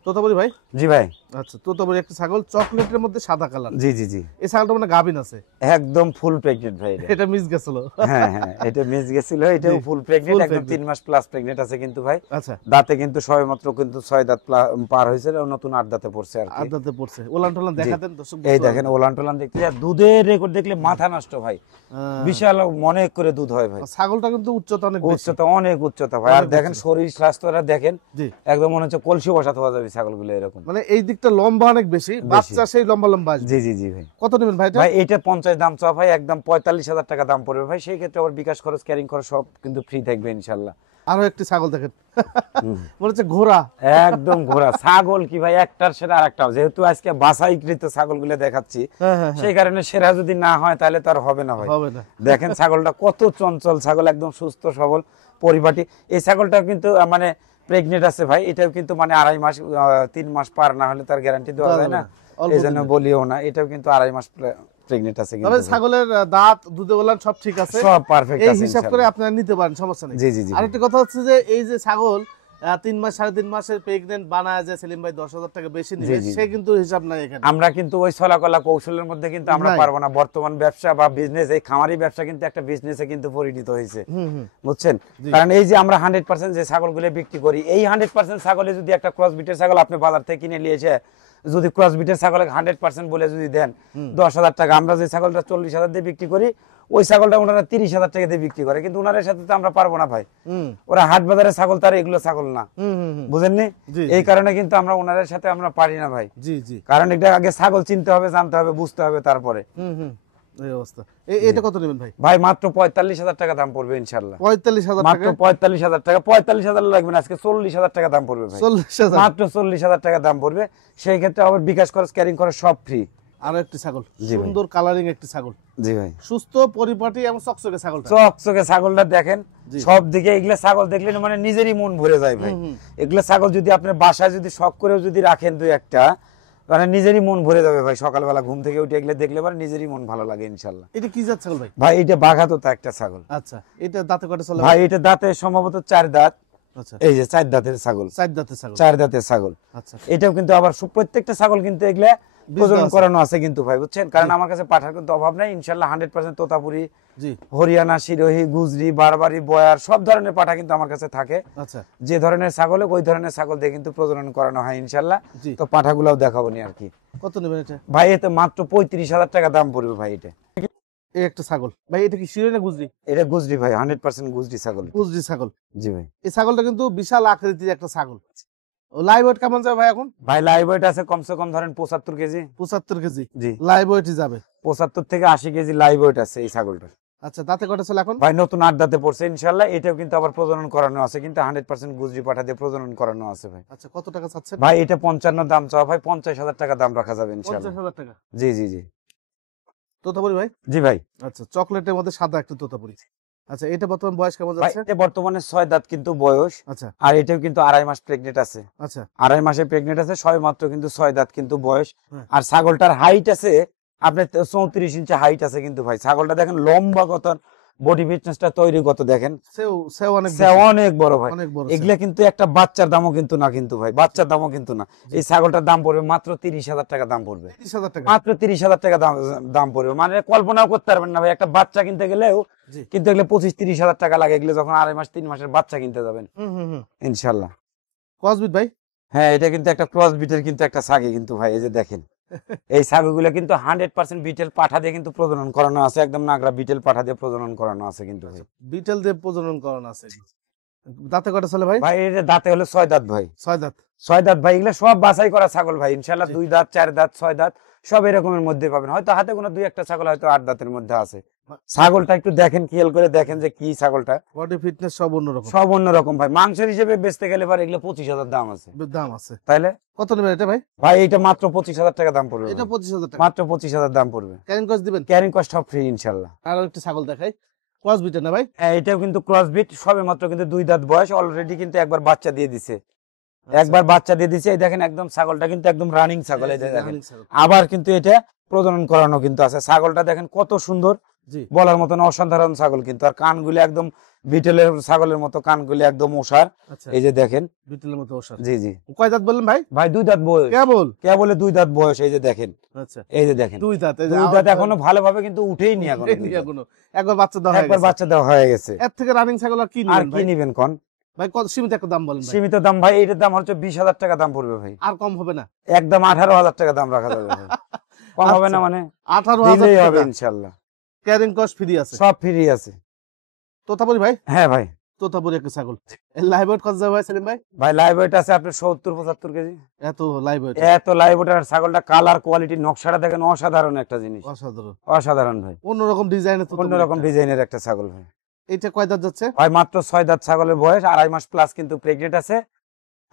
তোতাপুরি ভাই? জি ভাই। আচ্ছা, তোতাপুরি একটা ছাগল, চকলেটের মধ্যে সাদা কালার। জি জি জি। এই ছাগলটা মানে গাবিন আছে? একদম ফুল প্রেগনেন্ট ভাই। এটা মিস গেছিল। হ্যাঁ হ্যাঁ, এটা মিস গেছিল। এটাও ফুল প্রেগনেন্ট, একদম 3 মাস প্লাস প্রেগনেন্ট আছে কিন্তু ভাই। আচ্ছা, দাঁতে কিন্তু সবেমাত্র কিন্তু 6 দাঁত পার হয়েছে, নতুন 8 দাঁতে পড়ছে আর কি। 8 দাঁতে পড়ছে। ওলান টোলান দেখাতেন দর্শক? এই দেখেন ওলান টোলান দেখতে, দুধের রেকর্ড দেখলে মাথা নষ্ট ভাই। বিশাল অনেক করে দুধ হয় ভাই। ছাগলটা কিন্তু উচ্চতা অনেক বেশি। উচ্চতা অনেক উচ্চতা ভাই। আর দেখেন শরীর স্বাস্থ্যটা দেখেন, একদম মনে হচ্ছে কলসি বসাতে হওয়া যাবে ছাগলগুলো এরকম। মানে এই দিকটা লম্বা অনেক বেশি, বাচ্চা সেই লম্বা লম্বা আসবে। জি জি জি ভাই। কত নেবেন ভাই এটা? ভাই এটা 50 দাম চাও ভাই, একদম 45,000 টাকা দাম পড়বে ভাই। সেই ক্ষেত্রে আবার বিকাশ খরচ, ক্যারিং খরচ সব কিন্তু ফ্রি থাকবে ইনশাআল্লাহ। আরো একটি ছাগল দেখেন, মনে হচ্ছে ঘোড়া। একদম ঘোড়া ছাগল কি ভাই, একটার সেরা আরেকটা। যেহেতু আজকে বাছাইকৃত ছাগলগুলো দেখাচ্ছি, সেই কারণে সেরা যদি না হয় তাহলে তার হবে না ভাই। হবে না। দেখেন ছাগলটা কত চঞ্চল ছাগল, একদম সুস্থ সবল পরিপাটি। এই ছাগলটা কিন্তু মানে প্রেগনেন্ট আছে ভাই। এটাও কিন্তু মানে 2.5 মাস 3 মাস পার না হলে তার গ্যারান্টি দেওয়া যায় না, এই জন্য বলিও না। এটাও কিন্তু 2.5 মাস প্রেগনেন্ট আছে কিন্তু। তবে ছাগলের দাঁত, দুধে ওলান সব ঠিক আছে, সব পারফেক্ট আছে, এই হিসাব করে আপনারা নিতে পারেন, সমস্যা নেই। জি জি জি। আরেকটা কথা হচ্ছে যে এই যে ছাগল 3 মাস 3.5 মাসের প্রেগনেন্ট বানায় যে সেলিম ভাই 10,000 টাকা বেশি নিবে, সে কিন্তু হিসাব নাই এখানে। আমরা কিন্তু ওই ছলাকলা কৌশলের মধ্যে কিন্তু আমরা পারবো না। বর্তমান ব্যবসা বা বিজনেস, এই খামারি ব্যবসা কিন্তু একটা বিজনেসে কিন্তু পরিণত হয়েছে, বুঝছেন? কারণ এই যে আমরা 100% যে ছাগলগুলো বিক্রি করি, এই 100% ছাগলে যদি একটা ক্রস বিটের ছাগল আপনি বাজার থেকে কিনে নিয়ে এসে যদি ক্রস বিটের ছাগলে 100% বলে যদি দেন 10,000 টাকা, আমরা যে ছাগলটা 40,000 দিয়ে বিক্রি করি, ওই ছাগলটা ওনারা 30,000 টাকা দিয়ে বিক্রি করে। কিন্তু ওনাদের সাথে তো আমরা পারবো না ভাই। ওরা হাট বাজারের ছাগল, তার এগুলো ছাগল না, বুঝেননি? এই কারণে কিন্তু আমরা ওনাদের সাথে আমরা পারি না ভাই। জি জি। কারণ এটা আগে ছাগল চিনতে হবে, জানতে হবে, বুঝতে হবে, তারপরে। এই অবস্থা। এটা কত নেবেন ভাই? ভাই মাত্র 45,000 টাকা দাম পড়বে ইনশাআল্লাহ। 45,000 টাকা? মাত্র 45,000 টাকা। 45,000 লাগবে না, আজকে 40,000 টাকা দাম পড়বে ভাই। 40,000? মাত্র 40,000 টাকা দাম পড়বে। সেই ক্ষেত্রে আবার বিকাশ খরচ, ক্যারিং খরচ সব ফ্রি। আরো একটি ছাগল, সুন্দর কালারিং একটি ছাগল। জি ভাই। সুস্থ পরিপাটি এবং চকচকে ছাগলটা। চকচকে ছাগলটা দেখেন, সব দিকে এগুলা ছাগল দেখলে মানে নিজেরই মন ভরে যায় ভাই। এগুলা ছাগল যদি আপনি বাসায় যদি শখ করেও যদি রাখেন 2-1টা, মানে নিজেরই মন ভরে যাবে ভাই, সকালবেলা ঘুম থেকে উঠে এগুলো দেখলে পরে নিজেরই মন ভালো লাগে ইনশাল্লাহ। এটা কি জাত ছাগল ভাই? ভাই এটা বাঘাতোতা একটা ছাগল। আচ্ছা, এটা দাঁতে কয়টা চলে ভাই এটা দাঁতে সম্ভবত 4 দাঁত। আচ্ছা, এই যে 4 দাঁতের ছাগল, 4 দাঁতের ছাগল। 4 দাঁতের ছাগল। আচ্ছা, এটাও কিন্তু আবার প্রত্যেকটা ছাগল কিন্তু এগুলা প্রজনন করানো আছে কিন্তু ভাই, বুঝছেন? কারণ আমার কাছে পাঠার কিন্তু অভাব নাই ইনশাল্লাহ। 100% তোতাপুরি, জি, হরিয়ানা, সিরোহি, গুজরি, বারবারি, বয়ার সব ধরনের পাঠা কিন্তু আমার কাছে থাকে। আচ্ছা, যে ধরনের ছাগল ওই ধরনের ছাগল দিয়ে কিন্তু প্রজনন করানো হয় ইনশাল্লাহ। জি। তো পাঠাগুলাও দেখাবো নি আর কি। কত নেবেন এটা ভাই এতে মাত্র 35,000 টাকা দাম পড়বে ভাই। এটা এই একটা ছাগল ভাই, এটা কি শিরোই না গুজরি? এটা গুজরি ভাই, 100% গুজরি ছাগল। গুজরি ছাগল। জি ভাই। এই ছাগলটা কিন্তু বিশাল আকৃতির একটা ছাগল। লাইভ ওয়েট কেমন যাবে ভাই এখন? ভাই লাইভ ওয়েট আছে কমসে কম ধরেন 75 কেজি। 75 কেজি জি, লাইভ ওয়েটই যাবে। 75 থেকে 80 কেজি লাইভ ওয়েট আছে এই ছাগলটা। আচ্ছা, দাঁতে কয়টা চলে এখন? ভাই নতুন 8 দাঁতে পড়ছে ইনশাল্লাহ। এটাও কিন্তু আবার প্রজনন করানো আছে, কিন্তু 100% গুজরি পাঠা দিয়ে প্রজনন করানো আছে ভাই। আচ্ছা, কত টাকা চাচ্ছেন ভাই এটা 55 দাম চাওয়া ভাই, 50,000 টাকা দাম রাখা যাবে ইনশাল্লাহ। 50,000 টাকা। জি জি জি তোতাপুরি ভাই? জি ভাই। আচ্ছা, চকলেটের মধ্যে সাদা একটা তোতাপুরি। আচ্ছা, এটা বর্তমান বয়স কেমন ভাই যাচ্ছে? এটা বর্তমানে 6 দাঁত কিন্তু বয়স। আচ্ছা, আর এটাও কিন্তু 2.5 মাস প্রেগনেন্ট আছে। আচ্ছা, 2.5 মাসে প্রেগনেন্ট আছে, সবে মাত্র কিন্তু 6 দাঁত কিন্তু বয়স। হ্যাঁ। আর ছাগলটার হাইট আছে আপনার 34 ইঞ্চি হাইট আছে কিন্তু ভাই। ছাগলটা দেখেন লম্বা কত, বডি ফিটনেসটা তৈরি কত দেখেন, সেও অনেক সে অনেক বড় ভাই। অনেক বড়। এগুলা কিন্তু একটা বাচ্চার দামও কিন্তু না কিন্তু ভাই, বাচ্চার দামও কিন্তু না। এই ছাগলটার দাম পড়বে মাত্র 30,000 টাকা দাম পড়বে। 30,000 টাকা। মাত্র 30,000 টাকা দাম পড়বে। মানে কল্পনাও করতে পারবেন না ভাই, একটা বাচ্চা কিনতে গেলেও জি। কিন্তু এগুলো 25-30,000 টাকা লাগে। এগুলো যখন 2.5 মাস 3 মাসের বাচ্চা কিনতে যাবেন ইনশাল্লাহ। ক্রসবিট ভাই? হ্যাঁ এটা কিন্তু একটা ক্রস বিটের কিন্তু একটা ছাগি কিন্তু ভাই। এই যে দেখেন এই ছাগলগুলো কিন্তু 100% বিটেল পাঠা দিয়ে কিন্তু প্রজনন করানো আছে, একদম নাগরা বিটেল পাঠা দিয়ে প্রজনন করানো আছে কিন্তু ভাই। বিটেল দিয়ে প্রজনন করানো আছে। দাঁতে কয়টা চলে ভাই? ভাই এর দাঁতে হলো 6 দাঁত ভাই। 6 দাঁত। 6 দাঁত ভাই। এগুলো সব বাছাই করা ছাগল ভাই ইনশাল্লাহ। জি। 2 দাঁত, 4 দাঁত, 6 দাঁত সব এরকমের মধ্যে পাবেন। হয়তো হাতে কোনো 2-1টা ছাগল হয়তো 8 দাঁতের মধ্যে আছে। ছাগলটা একটু দেখেন, খেয়াল করে দেখেন যে কি ছাগলটা। বডি ফিটনেস সব অন্যরকম। সব অন্যরকম ভাই। মাংসের হিসেবে বেচতে গেলে পরে এগুলো 25,000 দাম আছে। দাম আছে। তাইলে কত নেবেন এটা ভাই? ভাই এটা মাত্র 25,000 টাকা দাম পড়বে। এটা 25,000 টাকা। মাত্র 25,000 দাম পড়বে। ক্যারিং কস্ট দিবেন? ক্যারিং কস্ট সব ফ্রি ইনশাল্লাহ। আর একটা ছাগল দেখাই, ক্রসবিটের না ভাই? হ্যাঁ এটাও কিন্তু ক্রসবিট, সবে মাত্র কিন্তু 2 দাঁত বয়স। অলরেডি কিন্তু একবার বাচ্চা দিয়ে দিছে, একবার বাচ্চা দিয়ে দিছে। এই দেখেন একদম ছাগলটা কিন্তু একদম রানিং ছাগল। এই যে দেখেন আবার কিন্তু এটা প্রজনন করানো কিন্তু আছে। ছাগলটা দেখেন কত সুন্দর, জি, বলার মতন অসাধারণ ছাগল কিন্তু। আর কানগুলি একদম বিটেলের ছাগলের মতো, কানগুলি একদম ওষার। আচ্ছা, এই যে দেখেন বিটেলের মতো ওষার। জি জি। কয় দাঁত বললেন ভাই? ভাই 2 দাঁত বয়স। কেবল কেবল 2 দাঁত বয়স। এই যে দেখেন, আচ্ছা, এই যে দেখেন 2 দাঁত। এই যে 2 দাঁত এখনো ভালোভাবে কিন্তু উঠেই নি এখনো। এখনো একবার বাচ্চা দেওয়া হয়ে একবার গেছে। বাচ্চা দেওয়া হয়ে গেছে। এর থেকে রানিং ছাগল আর কি আর নেবেন কি ভাই? নিবেন কোন ভাই কত সীমিত একটা দাম বলেন ভাই। সীমিত দাম ভাই, এটার দাম হচ্ছে 20,000 টাকা দাম পড়বে ভাই। আর কম হবে না? একদম 18,000 টাকা দাম রাখা যাবে ভাই। কম হবে না মানে 18,000 দিলেই হবে টাকা। ইনশাআল্লাহ। ক্যারিং কস্ট ফ্রি আছে। সব ফ্রি আছে। তোতাপুরি ভাই? হ্যাঁ ভাই। তোতাপুরি একটা ছাগল। এর লাইভ ওয়েট কত যাবে ভাই সেলিম ভাই? ভাই লাইভ ওয়েট আছে আপনার 70-75 কেজি। এত লাইভ ওয়েট? এত লাইভ ওয়েটের ছাগলটা কালার কোয়ালিটি নকশাটা দেখেন অসাধারণ একটা জিনিস। অসাধারণ, অসাধারণ ভাই। অন্যরকম ডিজাইনের তো। অন্যরকম ডিজাইনের একটা ছাগল ভাই। এটা কয় দাঁত যাচ্ছে ভাই মাত্র 6 দাঁত ছাগলের বয়স, 2.5 মাস প্লাস কিন্তু প্রেগনেন্ট আছে।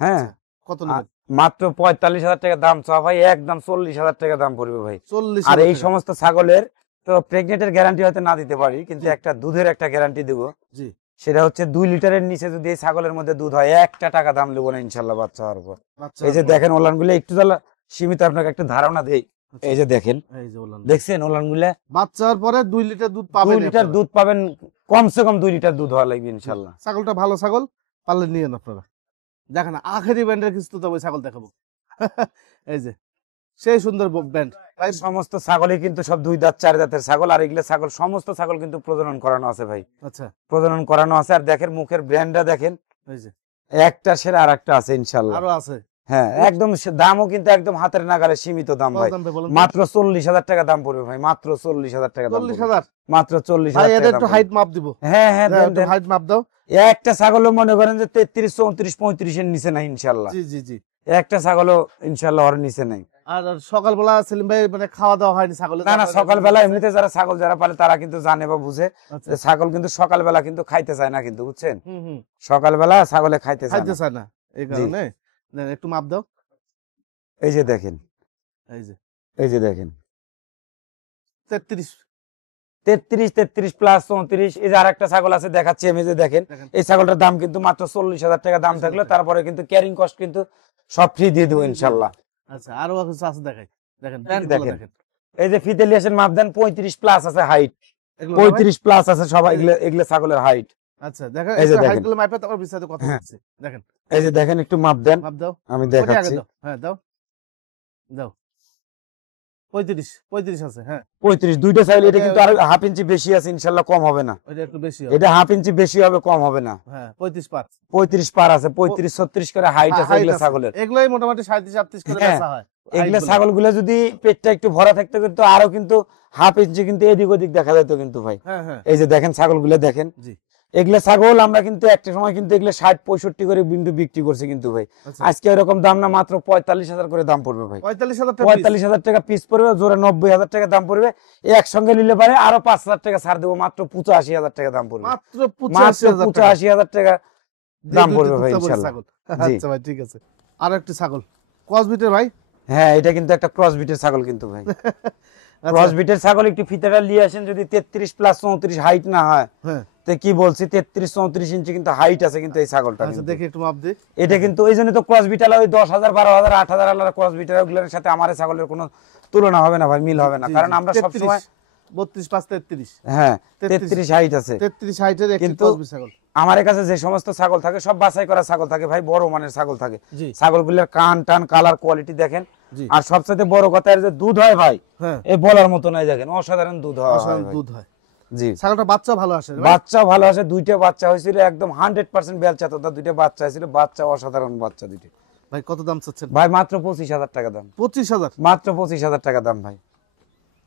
হ্যাঁ কত নেবেন? মাত্র 45,000 টাকা দাম চাওয়া ভাই, একদম 40,000 টাকা দাম পড়বে ভাই। 40। আর এই সমস্ত ছাগলের তো প্রেগনেন্টের গ্যারান্টি হয়তো না দিতে পারি, কিন্তু একটা দুধের একটা গ্যারান্টি দেবো। জি, সেটা হচ্ছে 2 লিটারের নিচে যদি এই ছাগলের মধ্যে দুধ হয়, 1 টাকা দাম নেবো না ইনশাল্লাহ বাচ্চা হওয়ার পর। বাচ্চা এই যে দেখেন ওলান গুলো একটু সীমিত আপনাকে একটা ধারণা দেই। এই যে দেখেন, এই যে বললাম দেখছেন ওলান গুলা বাচ্চা হওয়ার পরে 2 লিটার দুধ পাবেন। 2 লিটার দুধ পাবেন, কমসে কম 2 লিটার দুধ হওয়া লাগবে ইনশাল্লাহ। ছাগলটা ভালো ছাগল, পারলে নিয়েন আপনারা। দেখেন আখেরি ব্যান্ডের কিছু তো ওই ছাগল দেখাবো। এই যে সেই সুন্দর ব্যান্ড ভাই সমস্ত ছাগলই কিন্তু সব 2 দাঁত 4 দাঁতের ছাগল। আর এগুলো ছাগল সমস্ত ছাগল কিন্তু প্রজনন করানো আছে ভাই। আচ্ছা, প্রজনন করানো আছে। আর দেখেন মুখের ব্র্যান্ডটা দেখেন, এই যে একটা সেরা আর একটা আছে ইনশাল্লাহ। আরো আছে। হ্যাঁ একদম দামও কিন্তু একদম হাতের নাগালে সীমিত দাম ভাই। মাত্র 40,000 টাকা দাম পড়বে ভাই। মাত্র 40,000 টাকা দাম। 40,000? মাত্র 40,000 টাকা। একটু হাইট মাপ দিব। হ্যাঁ হ্যাঁ একটু হাইট মাপ দাও। একটা ছাগলও মনে করেন যে 33, 34, 35 এর নিচে নাই ইনশাল্লাহ। জি জি জি। একটা ছাগলও ইনশাল্লাহ ওর নিচে নাই। আর সকালবেলা সেলিম ভাই মানে খাওয়া দাওয়া হয়নি ছাগলের? না না, সকালবেলা এমনিতে যারা ছাগল যারা পালে তারা কিন্তু জানে বা বুঝে আচ্ছা। যে ছাগল কিন্তু সকালবেলা কিন্তু খাইতে চায় না কিন্তু, বুঝছেন? হুম। সকালবেলা ছাগলে খাইতে চায় না, এই কারণে একটু মাপ দাও। এই যে দেখেন, এই যে দেখেন 33 33 প্লাস 34। এই যে আরেকটা ছাগল আছে দেখাচ্ছি আমি, যে দেখেন এই ছাগলটার দাম কিন্তু মাত্র 40,000 টাকা দাম থাকলো, তারপরে কিন্তু ক্যারিং কস্ট কিন্তু সব ফ্রি দিয়ে দেবো ইনশাল্লাহ। আচ্ছা আরো কিছু আছে দেখাই, দেখেন দেখেন। প্যান্টগুলো দেখেন এই যে ফিতেলিয়াসের মাপ দেন 35 প্লাস আছে হাইট, এগুলো না ভাই? 35 প্লাস আছে সবাই, এগুলো ছাগলের হাইট। আচ্ছা দেখেন এই যে এটা দেখেন। হাইটগুলো মাইপে তারপর বিস্তারিত কথা হ্যাঁ। বলছি। দেখেন এই যে দেখেন একটু মাপ দেন, মাপ দাও, আমি ওটা আগে দেখাচ্ছি। দাও, হ্যাঁ দাও দাও 35 আছে, হ্যাঁ 35 দুইটা চাইলে এটা ওটা- কিন্তু আর হাফ ইঞ্চি বেশি আছে, ইনশাআল্লাহ কম হবে না। ওইটা একটু বেশি হবে, এটা হাফ ইঞ্চি বেশি হবে, কম হবে না। হ্যাঁ 35 35 পার আছে, 35 36 করে হাইট আছে height এগুলো আছে। ছাগলের। এগুলোই মোটামুটি 37 করে হ্যাঁ, বেচা হয় এগুলো height গুলো। ছাগলগুলো যদি পেটটা একটু ভরা থাকতো কিন্তু আরো কিন্তু হাফ ইঞ্চি কিন্তু এদিক ওদিক দেখা যেত কিন্তু ভাই। হ্যাঁ হ্যাঁ এই যে দেখেন ছাগলগুলো দেখেন, জি এগুলো ছাগল আমরা কিন্তু একটা সময় কিন্তু এগুলো 60-65 করে বিন্দু বিক্রি করছি কিন্তু ভাই। আচ্ছা আজকে এরকম দাম না, মাত্র 45,000 করে দাম পড়বে ভাই। 45,000 টাকা piece। 45,000 টাকা পিস পড়বে, জোড়া 90,000 টাকা দাম পড়বে। একসঙ্গে নিলে পারে আরো 5,000 টাকা ছাড় দেবো, মাত্র 85,000 টাকা দাম পড়বে। মাত্র মাত্র 85,000 টাকা 85,000 টাকা দাম পড়বে ভাই ইনশাআল্লাহ। ছাগল। জি। আচ্ছা ভাই ঠিক আছে, আর একটি ছাগল ক্রসবিটের ভাই। হ্যাঁ, এটা কিন্তু একটা ক্রস বিটের ছাগল কিন্তু ভাই। আচ্ছা, ক্রস বিটের ছাগল একটু ফিতাটা নিয়ে আসেন, যদি 33 প্লাস 34 হাইট না হয়, হ্যাঁ তো কি বলছি 33-34 ইঞ্চি কিন্তু হাইট আছে কিন্তু এই ছাগলটা আচ্ছা কিন্তু। দেখি একটু মাপ দিই। এটা কিন্তু এই জন্য তো ক্রস বিটালা ওই 10,000 12,000 8,000 আলাদা ক্রস বিটার সাথে আমার এই ছাগলের কোনো তুলনা হবে না ভাই, মিল হবে না, জি, কারণ জি, আমরা 33, সবসময় 32 5 33 হ্যাঁ 33 33 হাইট আছে। 33 হাইটের একটি কিন্তু ক্রসবিট ছাগল। আমার কাছে যে সমস্ত ছাগল থাকে সব বাছাই করা ছাগল থাকে ভাই, বড় মানের ছাগল থাকে। জি ছাগলগুলোর কান টান কালার কোয়ালিটি দেখেন, জি আর সবচেয়ে বড় কথা এর যে দুধ হয় ভাই, হ্যাঁ এই বলার মতো নাই, দেখেন অসাধারণ দুধ হয় অসাধারণ ভাই। দুধ হয়, জি, ছাগলটা বাচ্চা ভালো আসে ভাই। বাচ্চা ভালো আছে, দুইটা বাচ্চা হয়েছিল একদম 100% বেলচা, তো দুইটা বাচ্চা হয়েছিল, বাচ্চা অসাধারণ বাচ্চা দুইটা। ভাই কত দাম চাচ্ছেন? ভাই মাত্র 25,000 টাকা দাম, 25,000। মাত্র 25,000 টাকা দাম ভাই।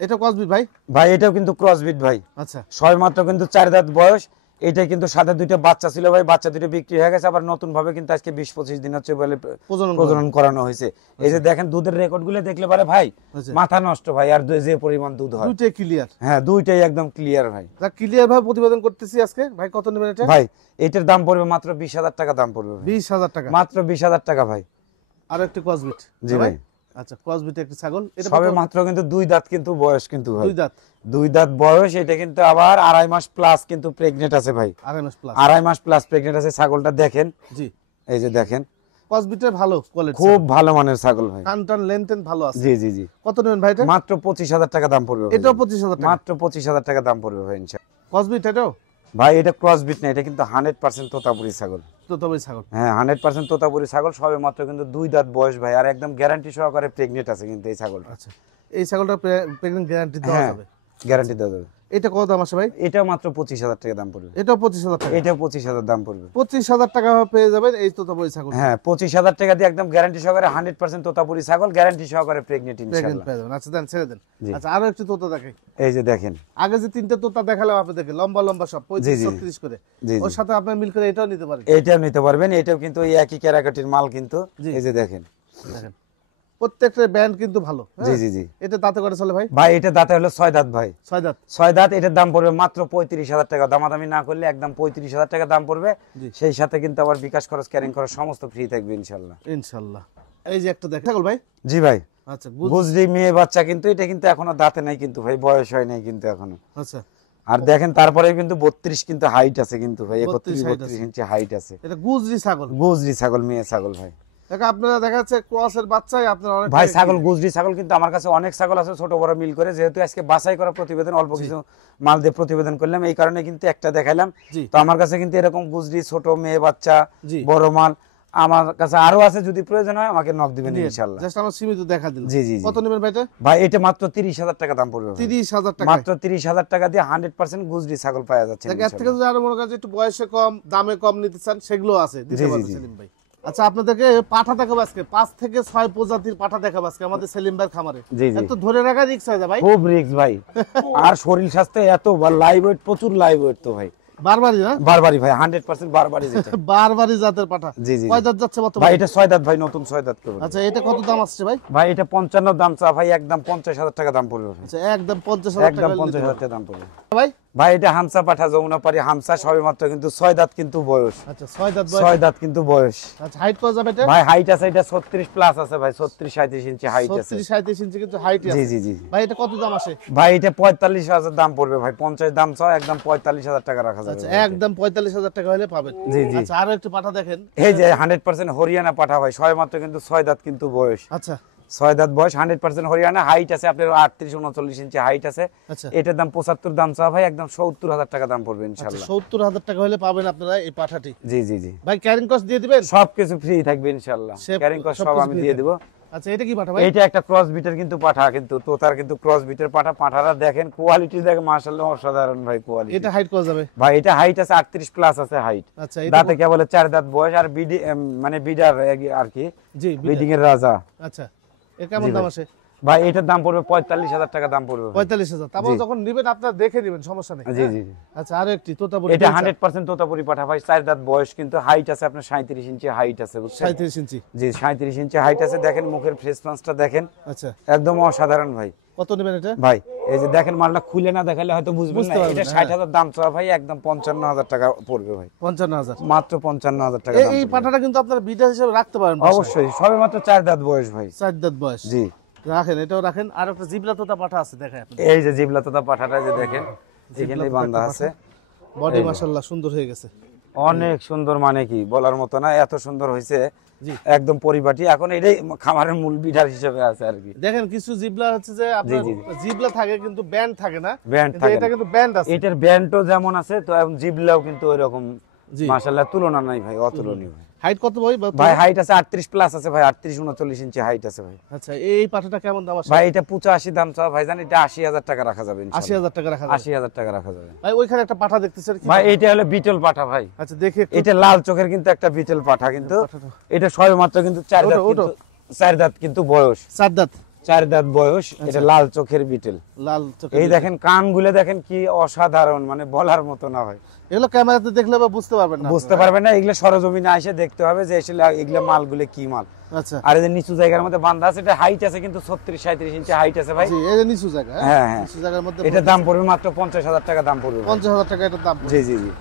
এটা ক্রসবিট ভাই। ভাই এটাও কিন্তু ক্রসবিট ভাই, আচ্ছা ছয় মাত্র কিন্তু 4 দাঁত বয়স। এটা কিন্তু সাথে দুইটা বাচ্চা ছিল ভাই, বাচ্চা দুটো বিক্রি হয়ে গেছে, আবার নতুন ভাবে কিন্তু আজকে 20-25 দিন হচ্ছে বলে প্রজনন প্রজনন করানো হয়েছে। এই যে দেখেন দুধের রেকর্ড গুলো দেখলে পারে ভাই আচ্ছা। মাথা নষ্ট ভাই, আর যে পরিমাণ দুধ হয়, দুইটাই ক্লিয়ার। হ্যাঁ দুইটাই একদম ক্লিয়ার ভাই। তা ক্লিয়ার ভাবে প্রতিবেদন করতেছি আজকে। ভাই কত নেবেন এটা? ভাই এটার দাম পড়বে মাত্র 20,000 টাকা দাম পড়বে ভাই। 20,000 টাকা। মাত্র 20,000 টাকা ভাই। আর একটি ক্রসবিট। জি ভাই। আচ্ছা ক্রসবিট একটি ছাগল, এটা সবে কত? মাত্র কিন্তু 2 দাঁত কিন্তু বয়স কিন্তু ভাই, দুই দাঁত, 2 দাঁত বয়স। এটা কিন্তু আবার 2.5 মাস প্লাস কিন্তু প্রেগনেন্ট আছে ভাই, 2.5 মাস প্লাস। 2.5 মাস প্লাস প্রেগনেন্ট আছে ছাগলটা দেখেন। জি এই যে দেখেন ক্রসবিটের ভালো কোয়ালিটি, খুব ভালো মানের ছাগল ভাই। কানটান লেনটেন ভালো আছে। জি জি জি। কত নেবেন ভাই এটা? মাত্র 25,000 টাকা দাম পড়বে ভাই। এটাও 25,000 টাকা। মাত্র 25,000 টাকা দাম পড়বে ভাই ইনশাআল্লাহ। ক্রসবিট এটাও ভাই এটা ক্রসবিট না, এটা কিন্তু 100% তোতাপুরি ছাগল। তো তবে ছাগল। হ্যাঁ 100% তোতাপুরি ছাগল, সবে মাত্র কিন্তু 2 দাঁত বয়স ভাই, আর একদম গ্যারান্টি সহকারে প্রেগনেন্ট আছে কিন্তু এই ছাগলটা। আচ্ছা এই ছাগলটা প্রেগন্যান্ট গ্যারান্টি দেওয়া হ্যাঁ যাবে? গ্যারান্টি দেওয়া যাবে। এটা কত দাম আছে ভাই? এটাও মাত্র 25,000 টাকা দাম পড়বে। এটাও 25,000 টাকা। এটাও 25,000 দাম পড়বে। 25,000 টাকা পেয়ে যাবেন এই তো তবে ছাগল। হ্যাঁ 25,000 টাকা দিয়ে একদম গ্যারান্টি সহকারে 100% তোতাপুরি ছাগল, গ্যারান্টি সহকারে প্রেগনেন্ট প্রেগন্যান্ট ইনশাআল্লাহ। পেয়ে যাবেন। আচ্ছা দেন ছেড়ে দেন। জি। আচ্ছা আরো একটু তোতা দেখাই। এই যে দেখেন, আগে যে তিনটা তোতা দেখালাম আপনাদেরকে লম্বা লম্বা সব জি, 35 জি। 36 করে, জি ওর জি, সাথে আপনার মিল করে এটাও নিতে পারেন। এইটাও নিতে পারবেন, এটাও কিন্তু ওই একই ক্যারাকাটির মাল কিন্তু। জি। এই যে দেখেন, দেখেন প্রত্যেকটা ব্যান্ড কিন্তু ভালো। জি হ্যাঁ? জি জি। এটা দাঁতে করে চলে ভাই? ভাই এটা দাঁতে হলো 6 দাঁত ভাই, 6 দাঁত। 6 দাঁত। এটার দাম পড়বে মাত্র 35,000 টাকা, দামাদামি না করলে একদম 35,000 টাকা দাম পড়বে। জি। সেই সাথে কিন্তু আবার বিকাশ খরচ ক্যারিং খরচ সমস্ত ফ্রি থাকবে ইনশাআল্লাহ। ইনশাআল্লাহ। এই যে একটা দেখ ছাগল ভাই। জি ভাই, আচ্ছা গুজরি মেয়ে বাচ্চা কিন্তু, এটা কিন্তু এখনো দাঁতে নাই কিন্তু ভাই, বয়স হয় নাই কিন্তু এখনো। আচ্ছা আর দেখেন তারপরে কিন্তু 32 কিন্তু হাইট আছে কিন্তু ভাই, 32 height 32 আছে। ইঞ্চি হাইট আছে। এটা গুজরি ছাগল। গুজরি ছাগল, মেয়ে ছাগল ভাই। দেখো আপনারা দেখা যাচ্ছে ক্রসের বাচ্চাই আপনারা অনেক ভাই টাকা ছাগল কিনেন। গুজরি ছাগল কিন্তু আমার কাছে অনেক ছাগল আছে ছোট বড় মিল করে, যেহেতু আজকে বাছাই করা প্রতিবেদন অল্প কিছু মাল দিয়ে প্রতিবেদন করলাম, এই কারণে কিন্তু একটা দেখাইলাম। জি তো আমার কাছে কিন্তু এরকম গুজরি ছোট মেয়ে বাচ্চা জি বড় মাল আমার কাছে আরো আছে, যদি প্রয়োজন হয় আমাকে নক দিবেন ইনশাআল্লাহ। জাস্ট আমরা সীমিত দেখা দিলাম। জি জি জি। কত নেবেন ভাই এটা? ভাই এটা মাত্র 30,000 টাকা দাম পড়বে ভাই। 30,000 টাকা। মাত্র 30,000 টাকা দিয়ে 100% গুজরি ছাগল পাওয়া যাচ্ছে দেখ এর থেকে যদি আরো মনে করেন যে একটু বয়সে কম দামে কম নিতে চান সেগুলো আছে, জি, দিতে জি, পারবেন জি। সেলিম ভাই। আচ্ছা আপনাদেরকে পাঠা দেখাবো আজকে 5 থেকে 6 প্রজাতির পাঠা দেখাবো আজকে আমাদের সেলিম ভাইয়ের খামারে। জি জি। এত ধরে রাখা রিস্ক হয়ে যায় ভাই। খুব রিস্ক ভাই, আর শরীর স্বাস্থ্য এত লাইভ ওয়েট, প্রচুর লাইভ ওয়েট তো ভাই, বারবারই না? বারবারই ভাই 100% বারবারই যেটা। বারবারই জাতের পাঠা। জি জি। কয় দাঁত যাচ্ছে ভাই বর্তমানে? এটা 6 দাঁত ভাই, নতুন 6 দাঁত করবে। আচ্ছা এটা কত দাম আসছে ভাই? ভাই এটা 55 দাম চা ভাই, একদম 50,000 টাকা দাম পড়বে ভাই, আচ্ছা একদম 50,000 একদম টাকা 50,000 টাকা দাম পড়বে ভাই। ভাই। এটা হামসা পাঠা যমুনা পারি হামসা, সবে মাত্র কিন্তু 6 দাঁত কিন্তু বয়স, আচ্ছা 6 দাঁত বয়স। 6 দাঁত কিন্তু বয়স। আচ্ছা হাইট কত যাবে এটা? ভাই হাইট আছে এটা 36 প্লাস আছে ভাই, 36-37 ইঞ্চি হাইট আছে। 36-37 ইঞ্চি কিন্তু হাইট জি আছে। জি জি। ভাই এটা কত দাম আসে? ভাই এটা 45,000 দাম পড়বে ভাই, 50 দাম চাও, একদম 45,000 টাকা রাখা যাবে আচ্ছা ভাই। একদম 45,000 টাকা হলে পাবেন। জি জি। আচ্ছা আরো একটু পাঠা দেখেন। এই যে 100% হরিয়ানা পাঠা ভাই, সবে মাত্র কিন্তু 6 দাঁত কিন্তু বয়স, আচ্ছা 6 দাঁত বয়স, 100% হরিয়ানা, হাইট আছে আপনার 38-39 ইঞ্চি হাইট আছে। আচ্ছা এটার দাম 75 দাম চাওয়া ভাই, একদম 70,000 টাকা দাম পড়বে ইনশাআল্লাহ। 70,000 টাকা হলে পাবেন আপনারা এই পাঠাটি। জি জি জি ভাই ক্যারিং কস্ট দিয়ে দিবেন? সবকিছু ফ্রি থাকবে ইনশাআল্লাহ, ক্যারিং কস্ট সব আমি দিয়ে দেব। আচ্ছা এটা কি পাঠা ভাই? এটা একটা ক্রস বিটের কিন্তু পাঠা, কিন্তু তোতার কিন্তু ক্রস বিটের পাঠা। পাঠারা দেখেন কোয়ালিটি দেখেন মাশাআল্লাহ অসাধারণ ভাই কোয়ালিটি। এটা হাইট কত যাবে ভাই এটা হাইট আছে 38 প্লাস আছে হাইট। আচ্ছা এটা দাঁতে কেবল 4 দাঁত বয়স, আর বিডি মানে বিডার আর কি, জি বিডিং এর রাজা। আচ্ছা এর কেমন দাম আসে ভাই এটার দাম পড়বে 45,000 টাকা দাম পড়বে ভাই। 45,000। তারপর যখন নেবেন আপনারা দেখে নেবেন, সমস্যা নেই। জি জি জি। আচ্ছা আরো একটি তোতাপুরি, এটা 100% তোতাপুরি পাঠা ভাই, 4 দাঁত বয়স, কিন্তু হাইট আছে আপনার 37 ইঞ্চি হাইট আছে বুঝছেন? 37 ইঞ্চি। জি 37 ইঞ্চি হাইট আছে। দেখেন মুখের ফেস পাঁচটা দেখেন, আচ্ছা একদম অসাধারণ ভাই। কত নেবেন এটা ভাই এই যে দেখেন মালটা খুলে না দেখালে হয়তো বুঝবেন বুঝতে না। পারবেন এটা না, 60,000 দাম চাওয়া ভাই, একদম 55,000 টাকা পড়বে ভাই, 55,000। মাত্র 55,000 টাকা দাম এই পড়বে। পাঠাটা কিন্তু আপনারা বিটা হিসেবে রাখতে পারেন বাসায়। অবশ্যই সবে মাত্র 4 দাঁত বয়স ভাই। 4 দাঁত বয়স। জি রাখেন, এটাও রাখেন। আর একটা জিবলা তোতা পাঠা আছে, দেখেন আপনি। এই যে জিবলা তোতা পাঠাটা যে দেখেন এখানেই বান্ধা আছে, বডি মাশাআল্লাহ সুন্দর হয়ে গেছে, অনেক সুন্দর, মানে কি বলার মতো না, এত সুন্দর হয়েছে জি একদম পরিপাটি। এখন এটাই খামারের মূল বিডার হিসেবে আছে আর কি। দেখেন কিছু জিবলা হচ্ছে যে আপনার জি, জি। জিবলা থাকে কিন্তু ব্যান্ড থাকে না, ব্যান্ড কিন্তু থাকে এটা না। কিন্তু ব্যান্ড আছে। এটার ব্যান্ডও যেমন আছে, তো এখন জিবলাও কিন্তু ওইরকম জি মাশাআল্লাহ তুলনা নাই ভাই, অতুলনীয় ভাই। হাইট কত ভাই? ভাই হাইট আছে 38 প্লাস আছে ভাই, 38-39 ইঞ্চি হাইট আছে ভাই। আচ্ছা এই পাঠাটা কেমন দাম আছে? ভাই এটা 85 দাম চাও ভাই, জান এটা 80,000 টাকা রাখা যাবে ইনশাআল্লাহ। 80,000 টাকা রাখা যাবে। 80,000 টাকা রাখা যাবে ভাই ওইখানে একটা পাঠা দেখতেছেন কি? ভাই এটা হলো বিটল পাঠা ভাই। আচ্ছা দেখি একটু। এটা লাল চোখের কিন্তু একটা বিটল পাঠা, কিন্তু এটা সবে মাত্র কিন্তু 4 দাঁত, ওটো। কিন্তু 4 দাঁত কিন্তু বয়স, 4 দাঁত 4 দাঁত বয়স। এটা লাল চোখের বিটল। লাল চোখে। এই দেখেন কানগুলো দেখেন কি অসাধারণ, মানে বলার মতো না ভাই। এগুলো ক্যামেরাতে দেখলে বা বুঝতে পারবেন না। বুঝতে পারবেন না, এগুলো সরজমিনে এসে দেখতে হবে যে আসলে এগুলো মালগুলো কি মাল। আচ্ছা আর এই যে নিচু জায়গার মধ্যে বান্ধা আছে, এটা হাইট আছে কিন্তু 36-37 ইঞ্চি হাইট আছে ভাই। জি এই যে নিচু জায়গা, হ্যাঁ, হ্যাঁ। নিচু জায়গার মধ্যে এটার দাম পড়বে মাত্র 50,000 টাকা দাম পড়বে ভাই। 50,000 টাকা এটার দাম। জি জি জি।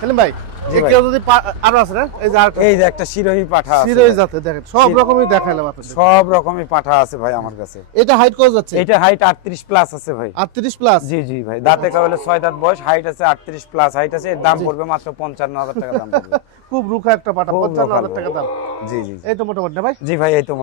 সেলিম ভাই জি এই ভাই। কেউ যদি আরো আছে না, এই যে আরেকটা এই যে একটা শিরোহী পাঠা আছে সিরিজ ভাই। আছে, দেখেন সব রকমই দেখাইলাম আপনাদের। সব রকমই পাঠা আছে ভাই আমার কাছে। এটা হাইট কত যাচ্ছে? এটা হাইট 38 প্লাস আছে ভাই। 38 প্লাস। জি জি ভাই, দাঁতে কেবল 6 দাঁত বয়স, হাইট আছে 38 প্লাস হাইট আছে। এর দাম পড়বে মাত্র 55,000 টাকা দাম পড়বে। খুব রুখা একটা পাঠা, খুব 55,000 রুখা টাকা দাম। জি জি জি। এই তো মোটামুটি না ভাই? জি ভাই এই তো